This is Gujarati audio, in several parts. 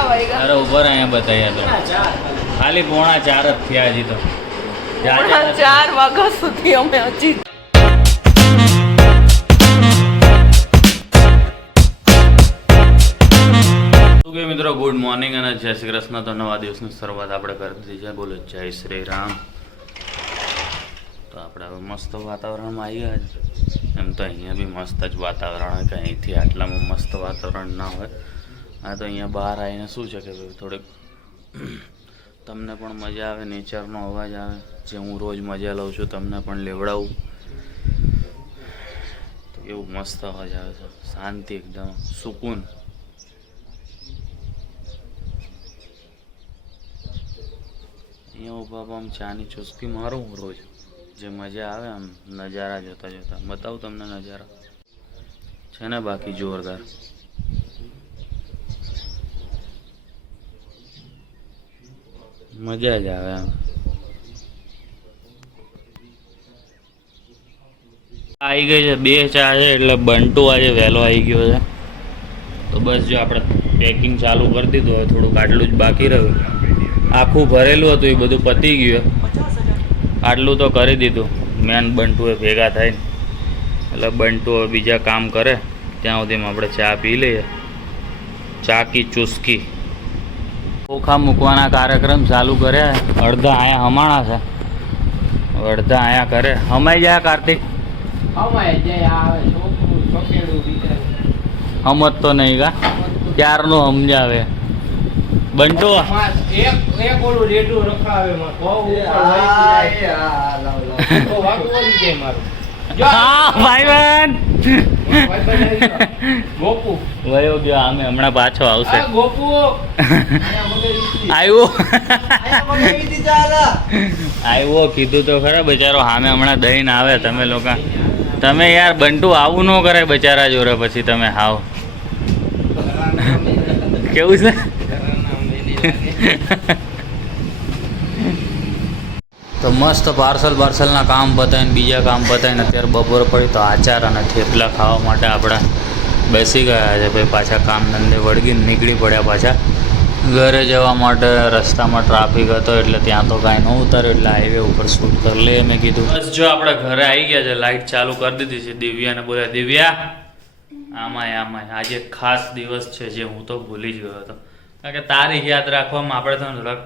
કેટલા વાગ્યા? અરે ઉપર અહીંયા બતાવ્યા તો ખાલી 3:45 જ થયા હજી તો 4 વાગ્યા સુધી અમે હજી મિત્રો ગુડ મોર્નિંગ અને જય શ્રી કૃષ્ણ. તો નવા દિવસની શરૂઆત આપણે કરી દીધી છે. બોલો જય શ્રી રામ. તો આપણે હવે મસ્ત વાતાવરણમાં આવી ગયા છે. એમ તો અહીંયા બી મસ્ત જ વાતાવરણ કે અહીંથી આટલામાં મસ્ત વાતાવરણ ના હોય. આ તો અહીંયા બહાર આવીને શું છે કે થોડીક તમને પણ મજા આવે, નેચરનો અવાજ આવે, જે હું રોજ મજા લઉં છું તમને પણ લેવડાવું. તો એવું મસ્ત અવાજ આવે છે, શાંતિ, એકદમ સુકૂન. અહીંયા ઊભા આમ ચાની ચુસ્કી મારું હું રોજ, જે મજા આવે આમ નજારા જોતા જોતા. બતાવું તમને નજારા છે ને બાકી જોરદાર. મજા જ આવે આમ. આવી ગઈ છે 2 ચા છે એટલે બંટુ આજે વહેલો આવી ગયો છે. તો બસ જો આપણે પેકિંગ ચાલુ કરી દીધું. હવે થોડુંક આટલું જ બાકી રહ્યું. આખું ભરેલું હતું એ બધું પતી ગયું. આટલું તો કરી દીધું. મેન બંટુએ ભેગા થાય એટલે બંટુ હવે બીજા કામ કરે ત્યાં સુધીમાં આપણે ચા પી લઈએ. ચા કી ચુસ્કી. ચોખા મૂકવાના કાર્યક્રમ ચાલુ કર્યા. અડધા અહીંયા હમાણા છે, અડધા અહીંયા કરે. હમાઈ જાય કાર્તિક? હમત તો નહીં કા ક્યારનું સમજાવે બંટુ. હા ભાઈબંધ ગોપુ વયો ગયો. આમે હમણાં પાછો આવશે. આવ્યો કીધું તો ખરા બચારો. સામે હમણાં દઈને આવે. તમે લોકો તમે યાર બંટુ આવું ન કરે બચારા જોડે. પછી તમે હાવ કેવું છે. તો મસ્ત પાર્સલના કામ પતાવીને બીજા કામ પતાવીને અત્યારે બપોર પડી તો આચાર અને થેપલા ખાવા માટે આપણે બેસી ગયા છે. ભાઈ પાછા કામ ધંધે વળગીને નીકળી પડ્યા પાછા ઘરે જવા માટે. રસ્તામાં ટ્રાફિક હતો એટલે ત્યાં તો કાંઈ ન ઉતાર્યું એટલે હાઈવે ઉપર શૂટ કરી લઈએ મેં કીધું. બસ જો આપણે ઘરે આવી ગયા છે. લાઇટ ચાલુ કરી દીધી છે. દિવ્યાને બોલ્યા, દિવ્યા આમાં આજે ખાસ દિવસ છે જે હું તો ભૂલી જ ગયો હતો. કારણ કે તારીખ યાદ રાખવામાં આપણે તો થોડાક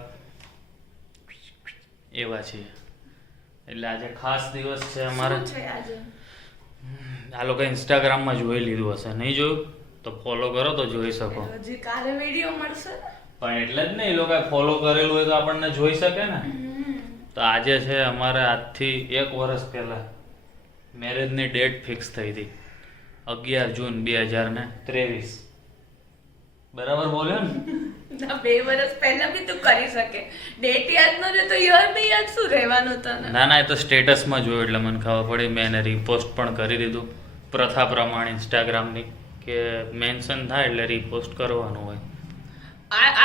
એવા છીએ. એટલે આજે ખાસ દિવસ છે અમારે. આ લોકો ઇન્સ્ટાગ્રામમાં જોઈ લીધું હશે. નહીં જોયું તો ફોલો કરો તો જોઈ શકો. કાલે વિડીયો મળશે પણ એટલે જ ને એ લોકો ફોલો કરેલું હોય તો આપણને જોઈ શકે ને. તો આજે છે અમારે આજથી 1 વર્ષ પહેલા મેરેજની ડેટ ફિક્સ થઈ હતી 11 જૂન 2023. બરાબર બોલ્યો ને? 2 વર્ષ પહેલા બી તું કરી શકે. ડેટ યાદ ન રહે તો યર બી યાદ શું રહેવાનું તને? ના એ તો સ્ટેટસમાં જોયું એટલે મને ખબર પડી. મેં એને રિપોસ્ટ પણ કરી દીધું પ્રથા પ્રમાણે ઇન્સ્ટાગ્રામની કે મેન્શન થાય એટલે રિપોસ્ટ કરવાનું હોય.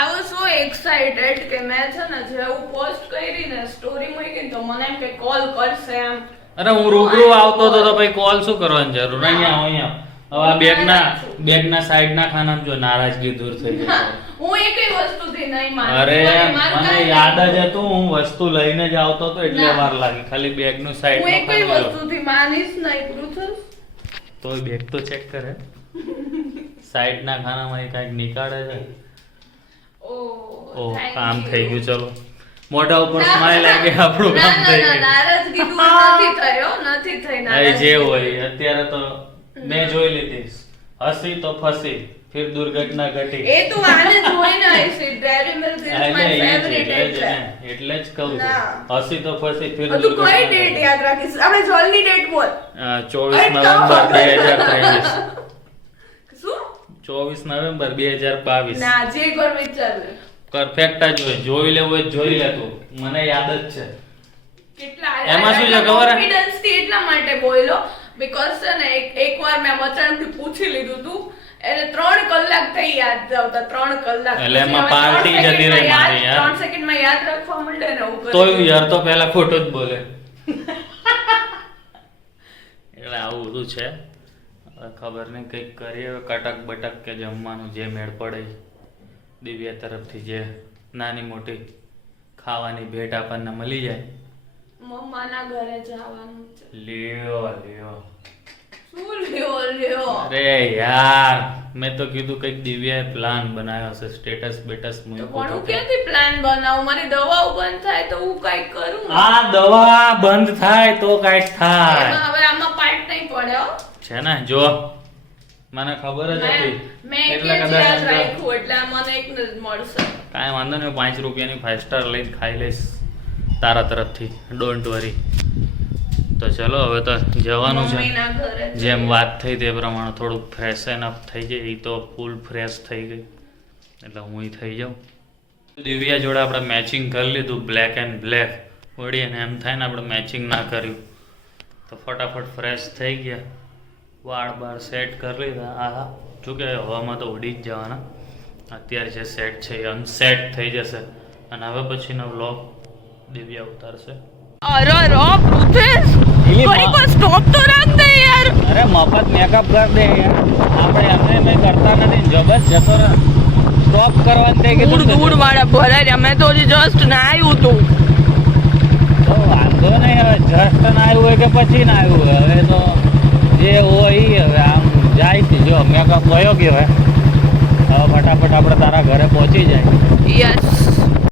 I was so excited કે મેં છે ને જેવું પોસ્ટ કરી ને સ્ટોરી મૂકી તો મને એમ કે કોલ કરશે એમ. અરે હું રૂબરૂ આવતો હતો તો ભાઈ કોલ શું કરવાની જરૂર? અહીંયા હવે બેગના સાઈડના ખાનામાં જો નારાજગી દૂર થઈ ગઈ. હું એકઈ વસ્તુથી નહીં માનું. અરે મને યાદ જ હતું. હું વસ્તુ લઈને જ આવતો હતો એટલે વાર લાગી. ખાલી બેગનું સાઈડ હું એકઈ વસ્તુથી માનીશ નહીં પૃથ્વી. તોય બેગ તો ચેક કરે. સાઈડના ખાનામાં કંઈક નીકાળે છે. ઓહ કામ થઈ ગયું. ચલો મોઢા ઉપર સ્માઈલ આવી ગઈ. આપણું કામ થઈ ગયું. નારાજગી દૂર નથી થયો, નથી થઈ નારાજગી. જે હોય અત્યારે તો મેં જોઈ લીધી. હસી તો ફસી ફિર દુર્ઘટના ઘટી. એ તું આને જોઈને આવી છે. Dairy milk is my favourite એટલે જ કહું છું. હસી તો ફસી ફિર તું કઈ ડેટ યાદ રાખીશ? આપણે જલ્દી ડેટ બોલ. 24 નવેમ્બર 2023. શું? 24 નવેમ્બર 2022. ના જે કર વિચાર લે. પરફેક્ટ જ હોય. જોઈ લેવું હોય જોઈ લે તું. મને યાદ જ છે. કેટલા એમાં શું છે ખબર? કોન્ફિડન્સ થી એટલા માટે બોલ્યો બીકોઝ છે ને એકવાર મેં અચાનકથી પૂછી લીધું તું એને 3 કલાક થઈ યાદ આવતા. 3 કલાક એટલે એમાં પાર્ટી જતી રહી મારી યાર. 3 સેકન્ડમાં યાદ રાખવા માંડે ને એવું કરે. તોય યાર તો પહેલા ખોટો જ બોલે. એટલે આવું બધું છે. ખબર નહીં કંઈક કરીએ કટક બટક કે જમવાનું જે મેળ પડે. દિવ્યા તરફથી જે નાની મોટી ખાવાની ભેટ આપણને મળી જાય. મમ્માના ઘરે જવાનું છે. લ્યો લ્યો. શું લ્યો? અરે યાર મેં તો કીધું કંઈક દિવ્યાએ પ્લાન બનાવ્યો હશે, સ્ટેટસ બેટસ તો મૂક્યું પણ હું તો. ક્યાંથી પ્લાન બનાવું? મારી દવાઓ બંધ થાય તો હું કઈક કરું ને. આ દવા બંધ થાય તો કાંઈક થાય એમાં હવે આમાં પાર્ટ નહીં પડે હો. છે ને. જો મને ખબર જ હતી મેં એટલે એટલે જ કદાચ યાદ અંદર- રાખ્યું એટલે આ મને એક જ મળશે. કાંઈ વાંધો નહીં, 5 રૂપિયાની 5 સ્ટાર લઈને ખાઈ લઈશ તારા તરફથી, ડોન્ટ વરી. તો ચલો હવે તો જવાનું છે. મમ્મીના ઘરે જેમ વાત થઈ તે પ્રમાણે થોડુંક ફ્રેશન અપ થઈ જાય. એ તો ફૂલ ફ્રેશ થઈ ગઈ એટલે હું થઈ જાઉં. દિવ્યા જોડે આપણે મેચિંગ કરી લીધું, બ્લેક એન્ડ બ્લેક. વળી અને એમ થાય ને આપણે મેચિંગ ના કર્યું તો ફટાફટ ફ્રેશ થઈ ગયા, વાળ બાર સેટ કરી લીધા. આ જોકે હવામાં તો ઉડી જ જવાના, અત્યારે જે સેટ છે એ અનસેટ થઈ જશે અને હવે પછીનો વ્લોગ દિવ્યા ઉતારશે. અરે રો પૃથેશ એલી કોઈ કો સ્ટોપ તો રાખ દે યાર. અરે મફત મેકઅપ કર દે યાર, આપણે એમને મેં કરતા નથી. જબસ જતો રહે, સ્ટોપ કરવાનું તે ધૂળ ધૂળ વાળા ભરાય. અમે તો હજી જસ્ટ નાયું તું. તો વાંધો નહીં, હવે જસ્ટ ના આવ્યું હોય કે પછી ના આવ્યું હોય, હવે તો જે હોય ઈ હવે આમ જાય છે. જો મેકઅપ ગયો ગયો હવે ફટાફટ આપણે તારા ઘરે પહોંચી જાય. યસ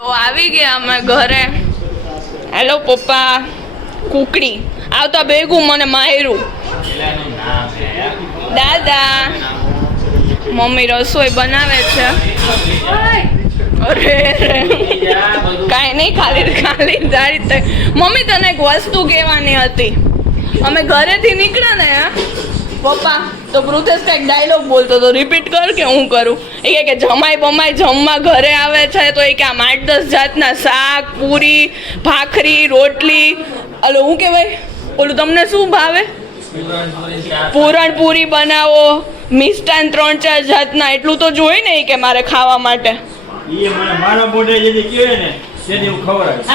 તો આવી ગયા અમે ઘરે. હેલો પપ્પા. કુકડી આવતા ભેગું મને માર્યું. પેલાનું નામ છે યાર. દાદા મમ્મી રસોઈ બનાવે છે. અરે કાંઈ નહીં, ખાલી જાડી. મમ્મી તને એક વસ્તુ કહેવાની હતી. અમે ઘરેથી નીકળ્યા ને પપ્પા તો પૃથેશ કંઈક ડાયલોગ બોલતો તો, રિપીટ કર કે હું કરું? એ કે જમાઈ બમાઈ જમવા ઘરે આવે છે તો એ કે આમ 8-10 જાતના શાક, પૂરી, ભાખરી, રોટલી, ઓલું શું કહેવાય, ઓલું તમને શું ભાવે? પૂરણપૂરી બનાવો, મિષ્ટાન 3-4 જાતના. એટલું તો જોઈ ને કે મારે ખાવા માટે. ઈ મને મારા મોઢે જે કહે ને તેથી હું ખવડાવીશ.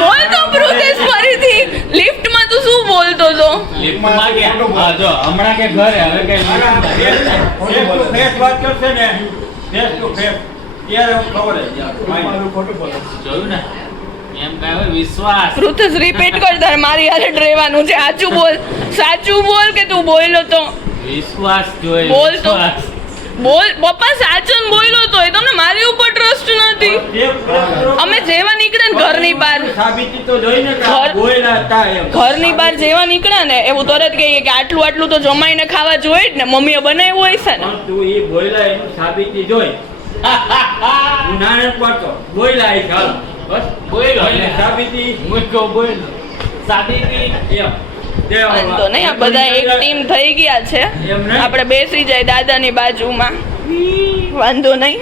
બોલ તો પૃથેશ ફરીથી. લિફ્ટમાં તું શું બોલતો તો? લિફ્ટમાં કે હા જો હમણાં કે ઘરે હવે કઈ મારા ફેસ ટુ ફેસ વાત કરશે ને, ફેસ ટુ ફેસ, ત્યારે હું ખવડાવીશ. જોયું ને એમ કાંઈ હોય વિશ્વાસ. પૃથેશ રિપીટ કર, તારે મારી હારે રહેવાનું છે. સાચું બોલ કે તું બોલ્યો તો. વિશ્વાસ જોઈએ. બોલ તો. વિશ્વાસ. બોલ પપ્પા, સાચું બોલ્યો તો. એ તમને મારી ઉપર ટ્રસ્ટ નથી. અમે જેવા નીકળ્યા ને ઘરની બહાર, સાબિતી તો જોઈને કે ઘર- બોયલા હતા એમ. ઘરની બહાર જેવા નીકળ્યા ને એવું તરત કહીએ કે આટલું તો જમાઈને ખાવા જોઈએ જ ને. મમ્મીએ બનાવ્યું હોય છે ને. પણ તું ઈ બોયલા એનું સાબિતી જોઈ. હું નાનક પડતો બોયલા ઈ ચાલ બસ બોલ્યો એટલે એટલે સાબિતી મૂકો બોલ્યો. સાબિતી એમ. તે વાંધો નહીં, આ બધા એક ટીમ થઈ ગયા છે. એમ નહીં. આપણે બેસી જાય દાદાની બાજુમાં. વાંધો નહીં,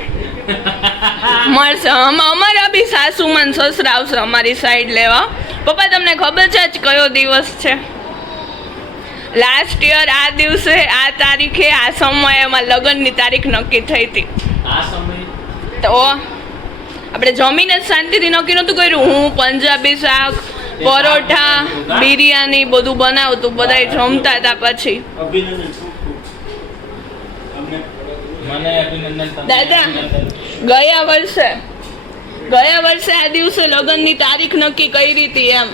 મળશે. અમારા બી સાસુમાં ને સસરા આવશે અમારી સાઈડ લેવા. પપ્પા તમને ખબર છે આજ કયો દિવસ છે? લાસ્ટ યર આ દિવસે આ તારીખે આ સમયે અમારા લગ્નની તારીખ નક્કી થઈ હતી. આ સમય તો આપણે જમીને જ શાંતિથી નક્કી નહોતું કર્યું. હું પંજાબી શાક, પરોઠા, બિરયાની બધું બનાવતું, બધા જમતા હતા. પછી અભિનંદન અમને મને અભિનંદન. તમને દાદા અભિનંદન. ગયા વર્ષે આ દિવસે લગ્નની તારીખ નક્કી કરી હતી એમ.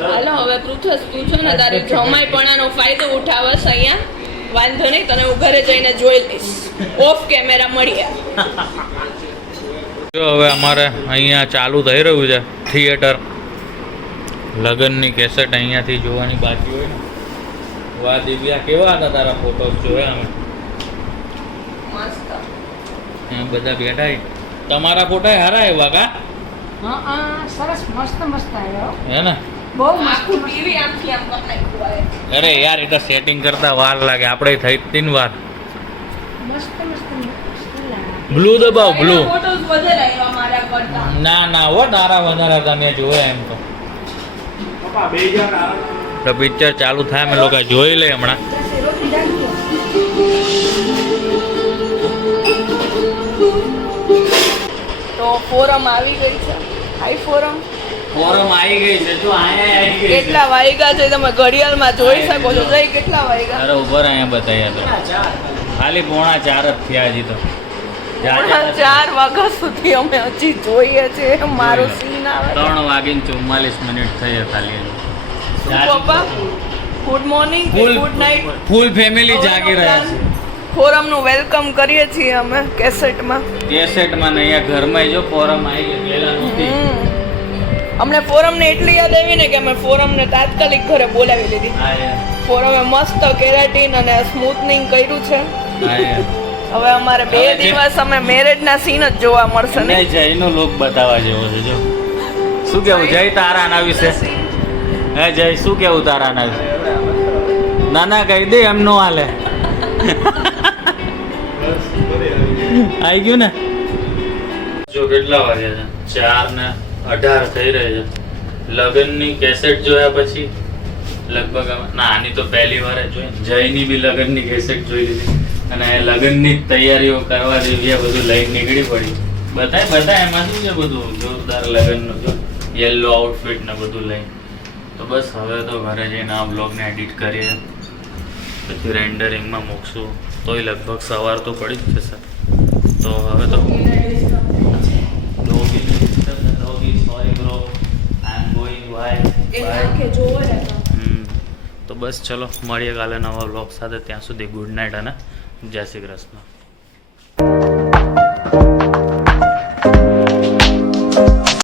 હાલો હવે પૃથ્વી પૂછો ને, તારી જમાઈપણાનો ફાયદો ઉઠાવશ અહીંયા. વાંધો નહીં, તને હું ઘરે જઈને જોઈ લઈશ. ઓફ કેમેરા મળીએ. જો હવે અમારે અહીંયા ચાલુ થઈ રહ્યું છે થિયેટર. લગ્નની કેસેટ અહીંયાથી જોવાની બાકી હોય ને. વાહ દિવ્યા, કેવા હતા તારા ફોટોસ જોયા અમે? મસ્ત. અહીંયા બધા બેઠા છે. તમારા ફોટા હારા એવા કા? સરસ મસ્ત આવ્યો. હે ને? બહુ મસ્ત આખું ટીવી આમથી આમ કરી નાખ્યું હોય. અરે યાર એ તો સેટિંગ કરતા વાર લાગે, આપણે થઈ 3 વાર. મસ્ત બ્લુ દબાવ, બ્લુ. એના photos વધારે આવ્યા મારા કરતા. ના હો, તારા વધારે તમે જોયા એમ તો. પપ્પા બે જણ તો પિક્ચર ચાલુ થાય અમે લોકો જોઈ લે હમણાં. તો ફોરમ આવી ગઈ છે. High forum. ફોરમ આવી ગઈ છે, જો અહીંયા આવી ગઈ છે. કેટલા વાગ્યા છે તમે ઘડિયાળમાં જોઈ શકો છો. જઈ કેટલા વાગ્યા? અરે ઉભર અહીંયા બતાવ્યા તો ખાલી 3:45 જ થયા હજી તો. 4 વાગ્યા સુધી અમે હજી જોઈએ છે. મારો સીન આવે 3:44 થઈ ખાલી હજી. પપ્પા good morning good night. Full family જાગી રહ્યા છે. ફોરમનું વેલકમ કરીએ છીએ અમે કેસેટમાં. કેસેટમાં ને અહીંયા ઘરમાં જો ફોરમ આવી ગઈ પહેલા નહોતી. અમને ફોરમને એટલી યાદ આવી ને કે અમે ફોરમને તાત્કાલિક ઘરે બોલાવી લીધી. હા યાર. ફોરમે મસ્ત કેરાટીન અને સ્મૂથનિંગ કર્યું છે. હા યાર. હવે અમારે 2 દિવસ અમે મેરેજના સીન જ જોવા મળશે ને. નહીં જયનો લોક બતાવવા જેવો છે જો. શું કેવું જય તારાના વિશે? હે જય શું કેવું તારાના વિશે? ના ના કહી દે એમ નો હાલે. આવી ગયું ને? જો કેટલા વાગ્યા છે? 4:18 થઈ રહ્યા છે. લગ્નની કેસેટ જોયા પછી લગભગ ના આની તો પહેલી વાર જ જોઈ. જયની બી લગ્નની કેસેટ જોઈ લીધી અને લગ્નની તૈયારીઓ કરવા જેવી બધું લઈને નીકળી પડી. બતાય એમાં શું છે બધું જોરદાર લગ્નનું જો યેલો આઉટફિટ ને બધું લઈને. તો બસ હવે તો ઘરે જઈને આ બ્લોગને એડિટ કરીએ પછી રેન્ડરિંગમાં મૂકશું તોય લગભગ સવાર તો પડી જ જશે. તો હવે તો sorry bro I am going bye. તો બસ ચલો મળીએ કાલે નવા બ્લોગ સાથે. ત્યાં સુધી ગુડ નાઇટ અને જય શ્રી કૃષ્ણ.